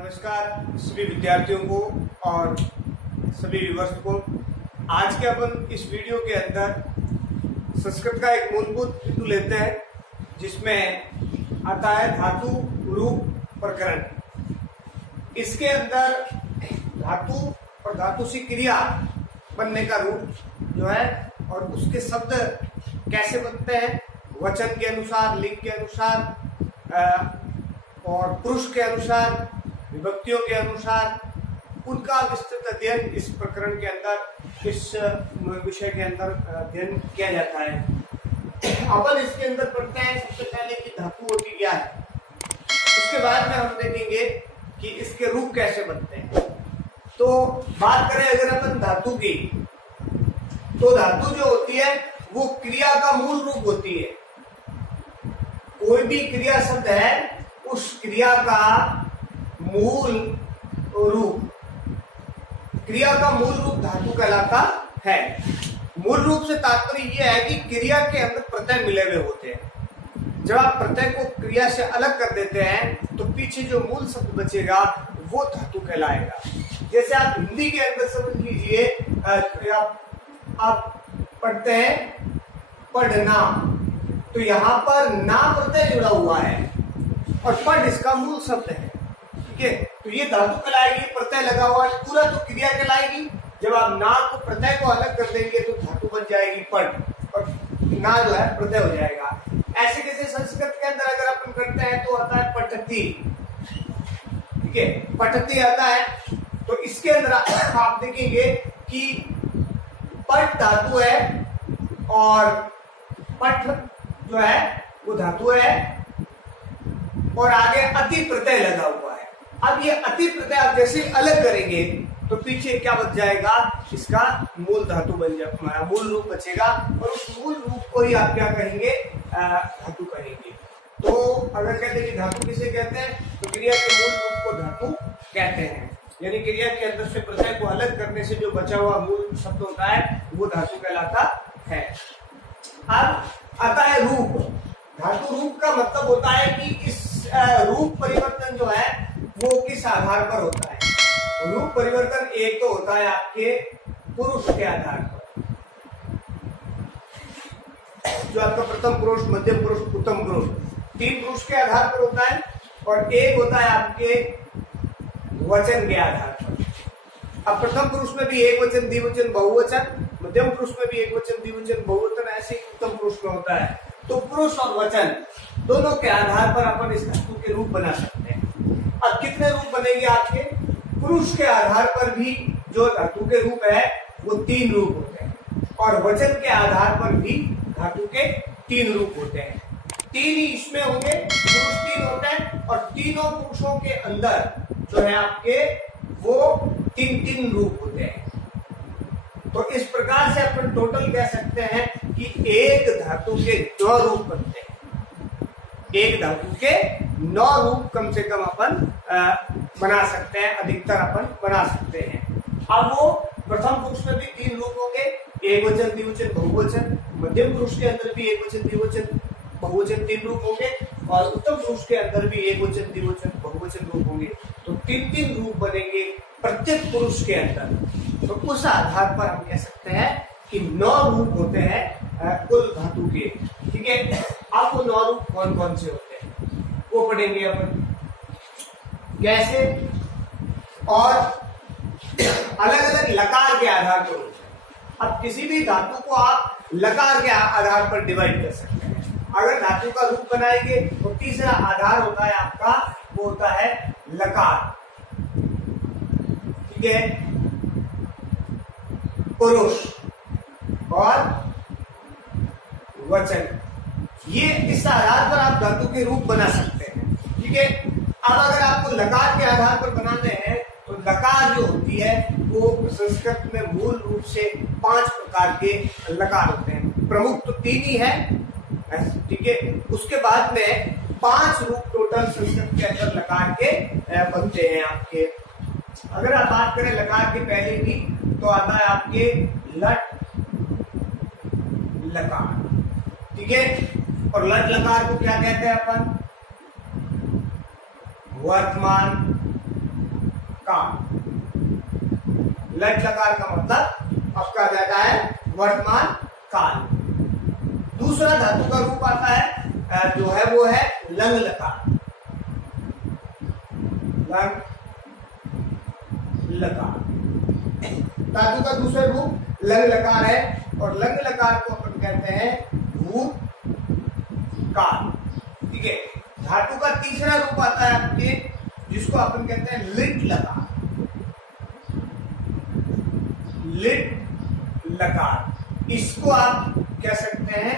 नमस्कार सभी विद्यार्थियों को और सभी व्यूअर्स को। आज के अपन इस वीडियो के अंदर संस्कृत का एक मूलभूत बिंदु लेते हैं जिसमें आता है धातु रूप प्रकरण। इसके अंदर धातु और धातु से क्रिया बनने का रूप जो है और उसके शब्द कैसे बनते हैं, वचन के अनुसार, लिंग के अनुसार और पुरुष के अनुसार, विभक्तियों के अनुसार, उनका विस्तृत अध्ययन इस प्रकरण के अंदर, इस विषय के अंदर अध्ययन किया जाता है। अपन इसके अंदर पढ़ते हैं सबसे पहले कि धातु होती क्या है। उसके बाद में हम देखेंगे कि इसके रूप कैसे बनते हैं। तो बात करें अगर अपन धातु की, तो धातु जो होती है वो क्रिया का मूल रूप होती है। कोई भी क्रिया शब्द है उस क्रिया का मूल रूप, क्रिया का मूल रूप धातु कहलाता है। मूल रूप से तात्पर्य यह है कि क्रिया के अंदर प्रत्यय मिले हुए होते हैं। जब आप प्रत्यय को क्रिया से अलग कर देते हैं तो पीछे जो मूल शब्द बचेगा वो धातु कहलाएगा। जैसे आप हिंदी के अंदर समझ लीजिए, आप पढ़ते हैं पढ़ना, तो यहाँ पर ना प्रत्यय जुड़ा हुआ है और पढ़ इसका मूल शब्द है। ठीक है, तो ये धातु कहलाएगी। प्रत्यय लगा हुआ है पूरा तो क्रिया कहलाएगी। जब आप ना को प्रत्यय को अलग कर देंगे तो धातु बन जाएगी पढ़, और ना जो है प्रत्यय हो जाएगा। ऐसे कैसे संस्कृत के अंदर अगर अपन करते हैं तो आता है पठती। ठीक है, पठती आता है। तो इसके अंदर आप देखेंगे कि पठ धातु है और पठ जो है वो धातु है और आगे अति प्रत्यय लगा हुआ है। अब ये अति प्रत्यय आप जैसे अलग करेंगे तो पीछे क्या बच जाएगा, इसका मूल धातु बन जाएगा, मूल रूप बचेगा और उस मूल रूप को ही आप क्या कहेंगे, धातु कहेंगे। तो अगर कहते हैं कि धातु किसे कहते हैं, तो क्रिया के मूल रूप को धातु कहते हैं। यानी क्रिया के अंदर से प्रत्यय को अलग करने से जो बचा हुआ मूल शब्द होता है वो धातु कहलाता है। अब आता है रूप। धातु रूप का मतलब होता है कि इस रूप परिवर्तन जो है वो किस आधार पर होता है। रूप परिवर्तन एक तो होता है आपके पुरुष के आधार पर, जो आपका प्रथम पुरुष, मध्यम पुरुष, उत्तम पुरुष, तीन पुरुष के आधार पर होता है, और एक होता है आपके वचन के आधार पर। अब प्रथम पुरुष में भी एक वचन, द्विवचन, बहुवचन, मध्यम पुरुष में भी एक वचन, द्विवचन, बहुवचन, ऐसे ही उत्तम पुरुष में होता है। तो पुरुष और वचन दोनों के आधार पर अपन इस धातु के रूप बना सकते हैं। अब कितने रूप बनेंगे आपके? पुरुष के आधार पर भी जो धातु के रूप है वो तीन रूप होते हैं, और वचन के आधार पर भी धातु के तीन रूप होते हैं। तीन ही इसमें होंगे, पुरुष तीन होते हैं और तीनों पुरुषों के अंदर जो है आपके वो तीन तीन रूप होते हैं। तो इस प्रकार से अपन टोटल कह सकते हैं कि एक धातु के 9 रूप बनते हैं। एक धातु के 9 रूप कम से कम अपन बना सकते हैं, अधिकतर अपन बना सकते हैं। अब वो प्रथम पुरुष में भी 3 रूप होंगे, एक वचन, द्विवचन, बहुवचन। मध्यम पुरुष के अंदर भी एक वचन, द्विवचन, बहुवचन 3 रूप होंगे, और उत्तम पुरुष के अंदर भी एक वचन, द्विवचन, बहुवचन रूप होंगे। तो 3-3 रूप बनेंगे प्रत्येक पुरुष के अंदर। तो उस आधार पर हम कह सकते हैं कि 9 रूप होते हैं कुल धातु के। ठीक है, अब वो 9 रूप कौन कौन से होते हैं वो पढ़ेंगे अपन कैसे, और अलग अलग लकार के आधार पर होते हैं। अब किसी भी धातु को आप लकार के आधार पर डिवाइड कर सकते हैं। अगर धातु का रूप बनाएंगे तो तीसरा आधार होता है आपका, वो होता है लकार। ठीक है, पुरुष और वचन, ये इस आधार पर आप धातु के रूप बना सकते हैं। ठीक है, अब अगर आपको लकार के आधार पर बनाने हैं तो लकार जो होती है वो संस्कृत में मूल रूप से 5 प्रकार के लकार होते हैं। प्रमुख तो 3 ही है। ठीक है, उसके बाद में 5 रूप टोटल संस्कृत के अंदर लकार के बनते हैं आपके। अगर आप बात करें लकार के पहले भी तो आता है आपके लट लकार। ठीक है, और लट लकार को क्या कहते हैं अपन? वर्तमान काल। लट लकार का मतलब आपका आ जाता है वर्तमान काल। दूसरा धातु का रूप आता है जो है वो है लंग लकार। लंग लकार धातु का दूसरा रूप लंग लकार है, और लंग लकार को अपन कहते हैं भूत काल। ठीक है। धातु का तीसरा रूप आता है आपके, जिसको अपन कहते हैं लिट लकार। लिट लकार, इसको आप कह सकते हैं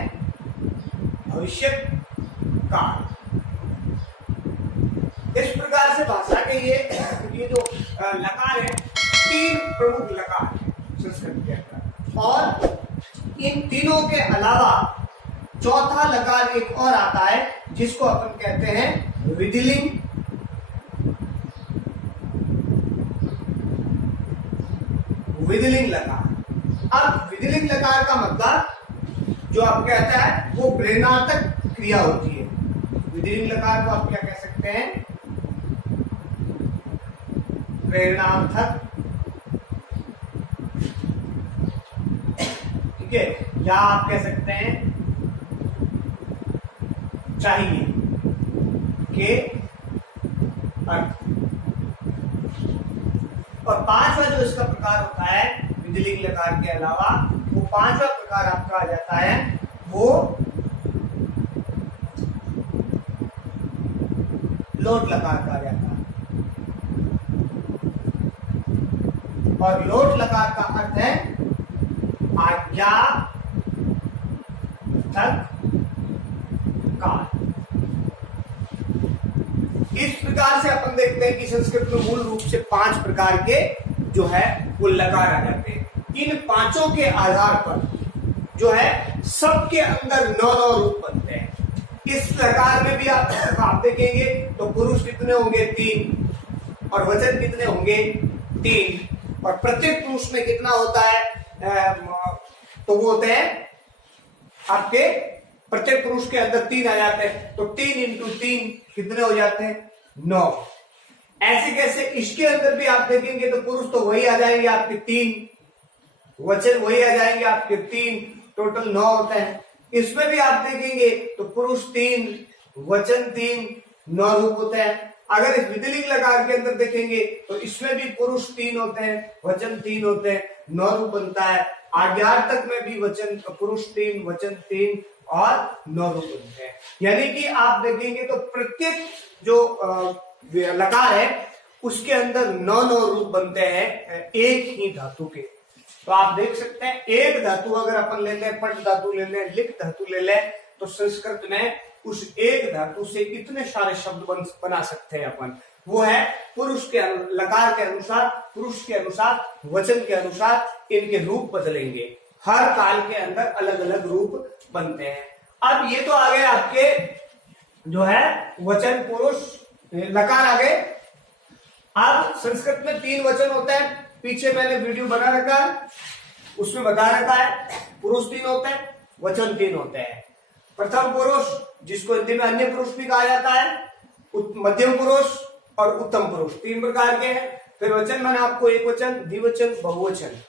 भविष्य काल। इस प्रकार से भाषा के ये जो लकार है, तीन प्रमुख लकार है संस्कृत के अंदर, और इन तीनों के अलावा चौथा लकार एक और आता है, जिसको अपन कहते हैं विधिलिंग। विधिलिंग लकार। अब विधिलिंग लकार का मतलब जो आप कहता है वो प्रेरणार्थक क्रिया होती है। विधिलिंग लकार को आप क्या कह सकते हैं? प्रेरणार्थक। ठीक है, या आप कह सकते हैं चाहिए के अर्थ। और पांचवा जो इसका प्रकार होता है विधिलिंग लकार के अलावा, वो पांचवा प्रकार आपका आ जाता है वो लोट लकार का आ जाता है। और लोट लकार का अर्थ है आज्ञा तक काल। इस प्रकार से अपन देखते हैं कि संस्कृत में मूल रूप से 5 प्रकार के जो है वो लकार आ जाते हैं। इन पांचों के आधार पर जो है सबके अंदर 9 रूप बनते हैं। इस लकार में भी आप देखेंगे तो पुरुष कितने होंगे? 3, और वचन कितने होंगे? 3, और प्रत्येक पुरुष में कितना होता है? तो वो होते हैं आपके प्रत्येक पुरुष के अंदर 3 आ जाते हैं, तो 3 इंटू 3 कितने हो जाते हैं? 9। ऐसे कैसे इसके अंदर भी आप देखेंगे तो पुरुष तो वही आ जाएंगे आपके 3, वचन वही आ जाएंगे आपके 3, टोटल 9 होते हैं। इसमें भी आप देखेंगे तो पुरुष 3, वचन 3, 9 रूप होते हैं। अगर इस विधिलिंग लकार के अंदर देखेंगे तो इसमें भी पुरुष 3 होते हैं, वचन 3 होते हैं, 9 रूप बनता है। आज्ञार्थक में भी वचन पुरुष 3, वचन 3 और 9 रूप बनते हैं। यानी कि आप देखेंगे तो प्रत्येक जो लकार है उसके अंदर 9 रूप बनते हैं एक ही धातु के। तो आप देख सकते हैं एक धातु अगर अपन ले लें, पट धातु ले लें, लिख धातु ले लें, तो संस्कृत में उस एक धातु से इतने सारे शब्द बना सकते हैं अपन। वो है पुरुष के लकार के अनुसार, पुरुष के अनुसार, वचन के अनुसार इनके रूप बदलेंगे। हर काल के अंदर अलग अलग रूप बनते हैं। अब ये तो आ गए आपके जो है वचन, पुरुष, लकार आ गए। अब संस्कृत में 3 वचन होते हैं, पीछे मैंने वीडियो बना रखा है, उसमें बता रखा है पुरुष 3 होते हैं, वचन 3 होते हैं। प्रथम पुरुष जिसको हिंदी में अन्य पुरुष भी कहा जाता है, मध्यम पुरुष और उत्तम पुरुष, 3 प्रकार के हैं। फिर वचन मैंने आपको एक वचन, द्विवचन, बहुवचन।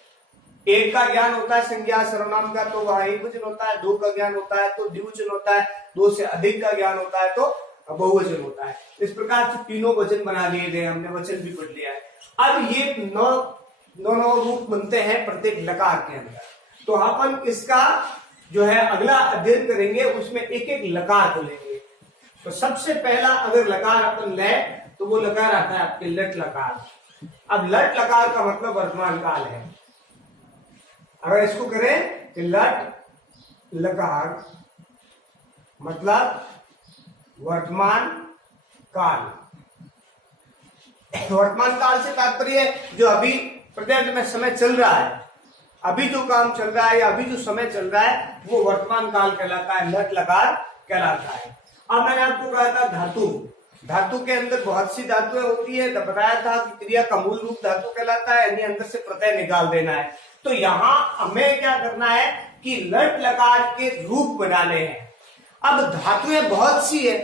एक का ज्ञान होता है संज्ञा सर्वनाम का, तो वह एक वचन होता है। 2 का ज्ञान होता है तो द्विवचन होता है। 2 से अधिक का ज्ञान होता है तो बहुवचन होता है। इस प्रकार से तीनों वचन बना लिए गए, हमने वचन भी पढ़ लिया है। अब ये 9 रूप बनते हैं प्रत्येक लकार के अंदर। तो अपन इसका जो है अगला अध्ययन करेंगे, उसमें एक एक लकार को लेंगे। तो सबसे पहला अगर लकार अपन ले तो वो लकार आता है आपके लट लकार। अब लट लकार का मतलब वर्तमान काल है। अगर इसको करें कि लट लकार मतलब वर्तमान काल। वर्तमान काल से तात्पर्य जो अभी प्रेजेंट में समय चल रहा है, अभी जो काम चल रहा है या अभी जो समय चल रहा है वो वर्तमान काल कहलाता है, लट लकार कहलाता है। अब मैंने आपको कहा था धातु, धातु के अंदर बहुत सी धातुएं होती है, बताया था कि क्रिया का मूल रूप धातु कहलाता है, यानी अंदर से प्रत्यय निकाल देना है। तो यहां हमें क्या करना है कि लट लकार के रूप बनाने हैं। अब धातुएं बहुत सी है,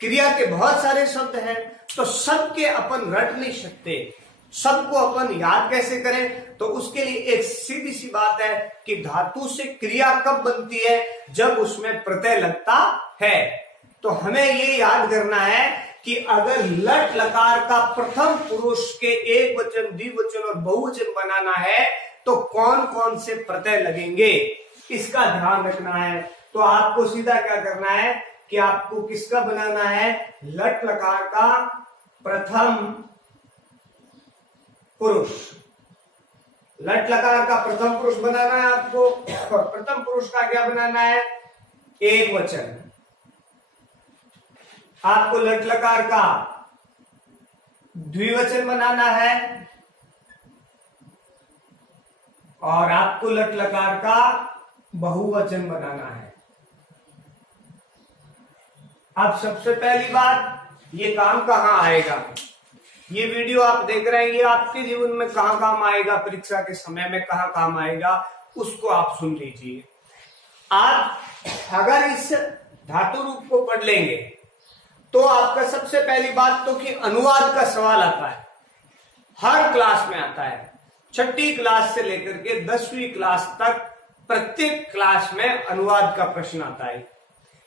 क्रिया के बहुत सारे शब्द हैं, तो सबके अपन रट नहीं सकते, सबको अपन याद कैसे करें? तो उसके लिए एक सीधी सी बात है कि धातु से क्रिया कब बनती है? जब उसमें प्रत्यय लगता है। तो हमें ये याद करना है कि अगर लट लकार का प्रथम पुरुष के एक वचन, द्विवचन और बहुवचन बनाना है तो कौन कौन से प्रत्यय लगेंगे, इसका ध्यान रखना है। तो आपको सीधा क्या करना है कि आपको किसका बनाना है? लट लकार का प्रथम पुरुष। लट लकार का प्रथम पुरुष बनाना है आपको, और प्रथम पुरुष का क्या बनाना है? एक वचन। आपको लट लकार का द्विवचन बनाना है, और आपको लट लकार का बहुवचन बनाना है। अब सबसे पहली बात, ये काम कहां आएगा? ये वीडियो आप देख रहे हैं, ये आपके जीवन में कहां काम आएगा, परीक्षा के समय में कहां काम आएगा, उसको आप सुन लीजिए। आप अगर इस धातु रूप को पढ़ लेंगे तो आपका सबसे पहली बात तो कि अनुवाद का सवाल आता है, हर क्लास में आता है। छठी क्लास से लेकर के 10वीं क्लास तक प्रत्येक क्लास में अनुवाद का प्रश्न आता है,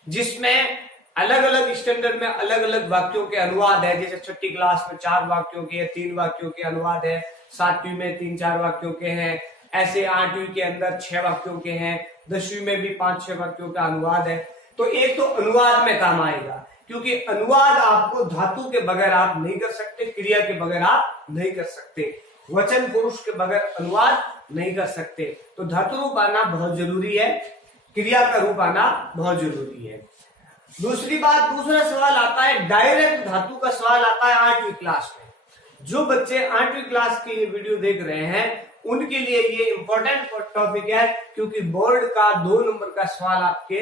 जिसमें अलग अलग स्टैंडर्ड में अलग अलग वाक्यों के अनुवाद है। जैसे छठी क्लास में 4 वाक्यों के, 3 वाक्यों के अनुवाद है, 7वीं में 3-4 वाक्यों के हैं, ऐसे 8वीं के अंदर 6 वाक्यों के हैं, 10वीं में भी 5-6 वाक्यों का अनुवाद है। तो एक तो अनुवाद में काम आएगा, क्योंकि अनुवाद आपको धातु के बगैर आप नहीं कर सकते, क्रिया के बगैर आप नहीं कर सकते, वचन पुरुष के बगैर अनुवाद नहीं कर सकते। तो धातु रूप आना बहुत जरूरी है, क्रिया का रूप आना बहुत जरूरी है। दूसरी बात, दूसरा सवाल आता है डायरेक्ट धातु का सवाल आता है 8वीं क्लास में। जो बच्चे 8वीं क्लास की ये वीडियो देख रहे हैं उनके लिए ये इंपॉर्टेंट टॉपिक है, क्योंकि बोर्ड का 2 नंबर का सवाल आपके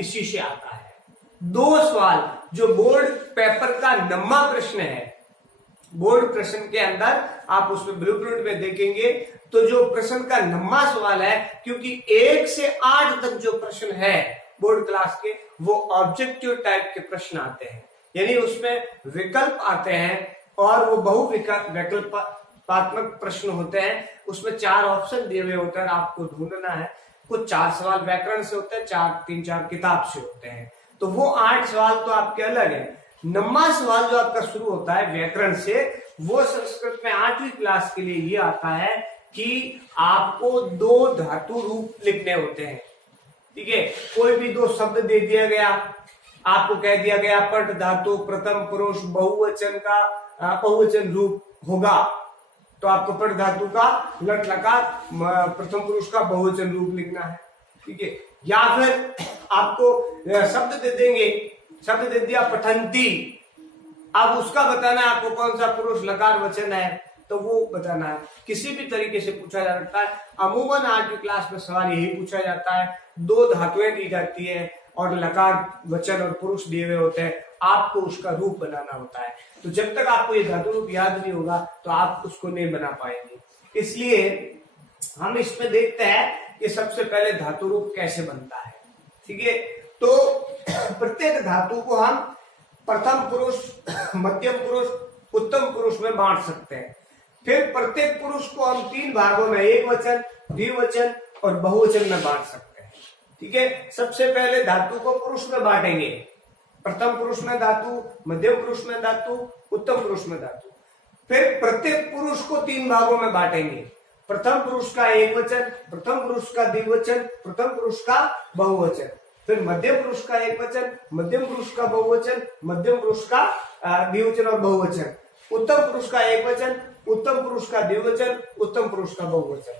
इसी से आता है। 2 सवाल जो बोर्ड पेपर का नम्मा प्रश्न है, बोर्ड प्रश्न के अंदर आप उसमें ब्लूप्रिंट में देखेंगे तो जो प्रश्न का नम्मा सवाल है, क्योंकि 1 से 8 तक जो प्रश्न है बोर्ड क्लास के वो ऑब्जेक्टिव टाइप के प्रश्न आते हैं, यानी उसमें विकल्प आते हैं और वो बहुविकल्पात्मक प्रश्न होते हैं। उसमें 4 ऑप्शन दिए हुए होते हैं, आपको ढूंढना है। कुछ 4 सवाल व्याकरण से होते हैं, 3-4 किताब से होते हैं। तो वो 8 सवाल तो आपके अलग है। नम्मा सवाल जो आपका शुरू होता है व्याकरण से, वो संस्कृत में 8वीं क्लास के लिए ये आता है कि आपको 2 धातु रूप लिखने होते हैं। ठीक है, कोई भी 2 शब्द दे दिया गया, आपको कह दिया गया पट धातु प्रथम पुरुष बहुवचन का बहुवचन रूप होगा, तो आपको पट धातु का लट लकार प्रथम पुरुष का बहुवचन रूप लिखना है। ठीक है, या फिर आपको शब्द दे देंगे, शब्द दे दिया पठंती, अब उसका बताना है आपको कौन सा पुरुष लकार वचन है, तो वो बताना है। किसी भी तरीके से पूछा जा सकता है। अमूमन 8वीं क्लास में सवाल यही पूछा जाता है, 2 धातुएं दी जाती है और लकार वचन और पुरुष दिए हुए होते हैं, आपको उसका रूप बनाना होता है। तो जब तक आपको ये धातु रूप याद नहीं होगा तो आप उसको नहीं बना पाएंगे। इसलिए हम इसमें देखते हैं कि सबसे पहले धातु रूप कैसे बनता है। ठीक है, तो प्रत्येक धातु को हम प्रथम पुरुष, मध्यम पुरुष, उत्तम पुरुष में बांट सकते हैं। फिर प्रत्येक पुरुष को हम 3 भागों में, एक वचन, द्विवचन और बहुवचन में बांट सकते हैं। ठीक है, सबसे पहले धातु को पुरुष में बांटेंगे, प्रथम पुरुष में धातु, मध्यम पुरुष में धातु, उत्तम पुरुष में धातु। फिर प्रत्येक पुरुष को 3 भागों में बांटेंगे, प्रथम पुरुष का एक वचन, प्रथम पुरुष का द्विवचन, प्रथम पुरुष का बहुवचन। फिर मध्यम पुरुष का एक वचन, मध्यम पुरुष का बहुवचन, मध्यम पुरुष का द्विवचन और बहुवचन। उत्तम पुरुष का एक वचन, उत्तम पुरुष का द्विवचन, उत्तम पुरुष का बहुवचन।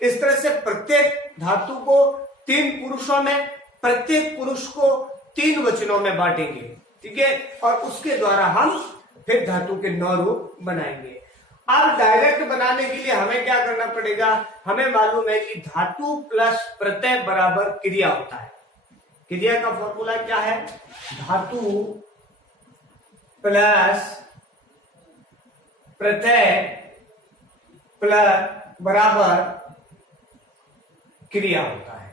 इस तरह से प्रत्येक धातु को 3 पुरुषों में, प्रत्येक पुरुष को 3 वचनों में बांटेंगे। ठीक है, और उसके द्वारा हम फिर धातु के 9 रूप बनाएंगे। अब डायरेक्ट बनाने के लिए हमें क्या करना पड़ेगा? हमें मालूम है कि धातु प्लस प्रत्यय बराबर क्रिया होता है। क्रिया का फॉर्मूला क्या है? धातु प्लस प्रत्यय प्लस बराबर क्रिया होता है,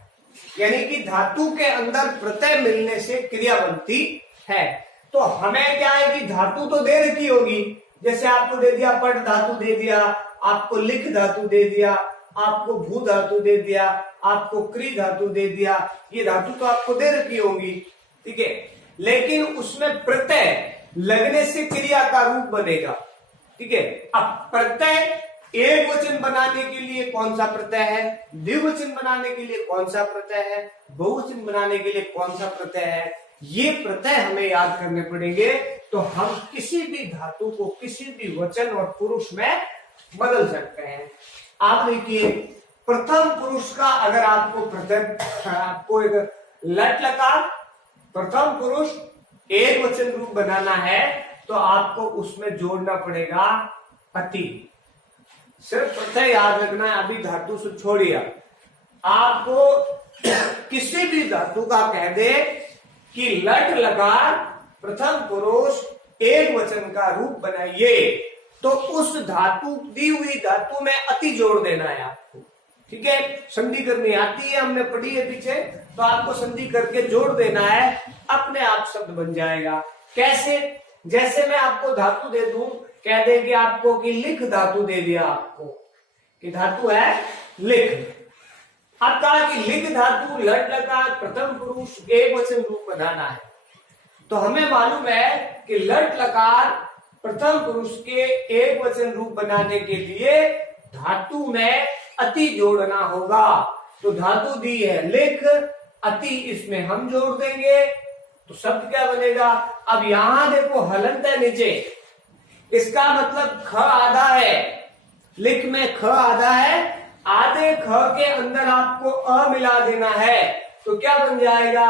यानी कि धातु के अंदर प्रत्यय मिलने से क्रिया बनती है। तो हमें क्या है कि धातु तो दे रखी होगी, जैसे आपको दे दिया पट धातु दे दिया, आपको लिख धातु दे दिया, आपको भू धातु दे दिया, आपको क्री धातु दे दिया, ये धातु तो आपको दे रखी होगी, ठीक है। लेकिन उसमें प्रत्यय लगने से क्रिया का रूप बनेगा, ठीक है। अब प्रत्यय एक वचन बनाने के लिए कौन सा प्रत्यय है, द्विवचन बनाने के लिए कौन सा प्रत्यय है, बहुवचन बनाने के लिए कौन सा प्रत्यय है, ये प्रत्यय हमें याद करने पड़ेंगे। तो हम किसी भी धातु को किसी भी वचन और पुरुष में बदल सकते हैं। आप देखिए प्रथम पुरुष का अगर आपको एक लट लकार प्रथम पुरुष एक वचन रूप बनाना है तो आपको उसमें जोड़ना पड़ेगा अति। सिर्फ प्रत्यय याद रखना है, अभी धातु से छोड़िए। आपको किसी भी धातु का कह दे कि लट लकार प्रथम पुरुष एक वचन का रूप बनाइए, तो उस धातु दी हुई धातु में अति जोड़ देना है आपको, ठीक है। संधि करनी आती है, हमने पढ़ी है पीछे, तो आपको संधि करके जोड़ देना है, अपने आप शब्द बन जाएगा। कैसे? जैसे मैं आपको धातु दे दूं, कह दे कि आपको कि लिख धातु दे दिया आपको कि धातु है लिख। अब कहा कि लिख धातु लट लकार प्रथम पुरुष एक वचन रूप बनाना है, तो हमें मालूम है कि लट लकार प्रथम पुरुष के एक वचन रूप बनाने के लिए धातु में अति जोड़ना होगा। तो धातु दी है लिख, अति इसमें हम जोड़ देंगे तो शब्द क्या बनेगा। अब यहां देखो हलंत है नीचे, इसका मतलब ख आधा है, लिख में ख आधा है, आधे ख के अंदर आपको अ मिला देना है, तो क्या बन जाएगा,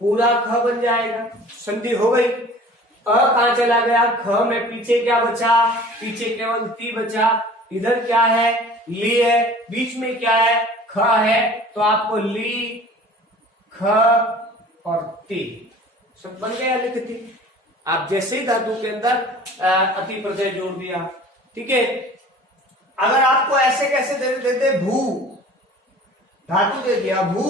पूरा ख बन जाएगा। संधि हो गई। अ कहां चला गया, ख में पीछे क्या बचा, पीछे केवल ती बचा, इधर क्या है ली है, बीच में क्या है ख है, तो आपको ली ख और ती सब बन गया लिखती। आप जैसे ही धातु के अंदर अति प्रत्यय जोड़ दिया, ठीक है। अगर आपको ऐसे कैसे दे देते भू, धातु दे दिया भू,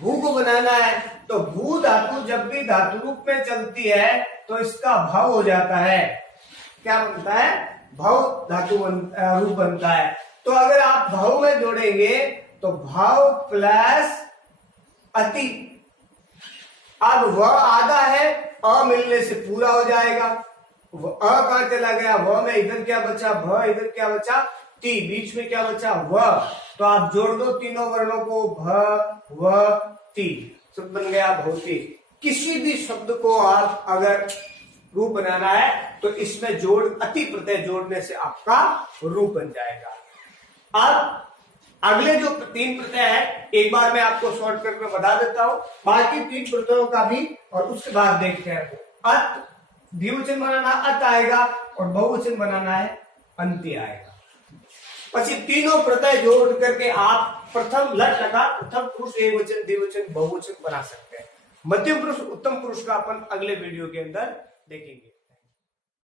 भू को बनाना है तो भू धातु जब भी धातु रूप में चलती है तो इसका भाव हो जाता है, क्या बनता है, भाव धातु रूप बनता है। तो अगर आप भाव में जोड़ेंगे तो भाव प्लस अति, अब वह आधा है, अ मिलने से पूरा हो जाएगा। अ कहां चला गया, व में इधर क्या बचा, भ इधर क्या बचा, ती, बीच में क्या बचा व, तो आप जोड़ दो तीनों वर्णों को, भ व ती, सब बन गया भौती। किसी भी शब्द को आप अगर रूप बनाना है तो इसमें जोड़ अति प्रत्यय जोड़ने से आपका रूप बन जाएगा। अब अगले जो तीन प्रत्यय है एक बार मैं आपको शॉर्टकट में बता देता हूं, बाकी तीन प्रत्ययों का भी, और उसके बाद देखते हैं। अत द्विवचन बनाना अत आएगा और बहुवचन बनाना है अंत्य आएगा। પછી तीनों प्रत्यय जोड़ करके आप प्रथम लट लकार प्रथम पुरुष एक वचन द्विवचन बहुवचन बना सकते हैं। मध्यम पुरुष उत्तम पुरुष का अपन अगले वीडियो के अंदर देखेंगे।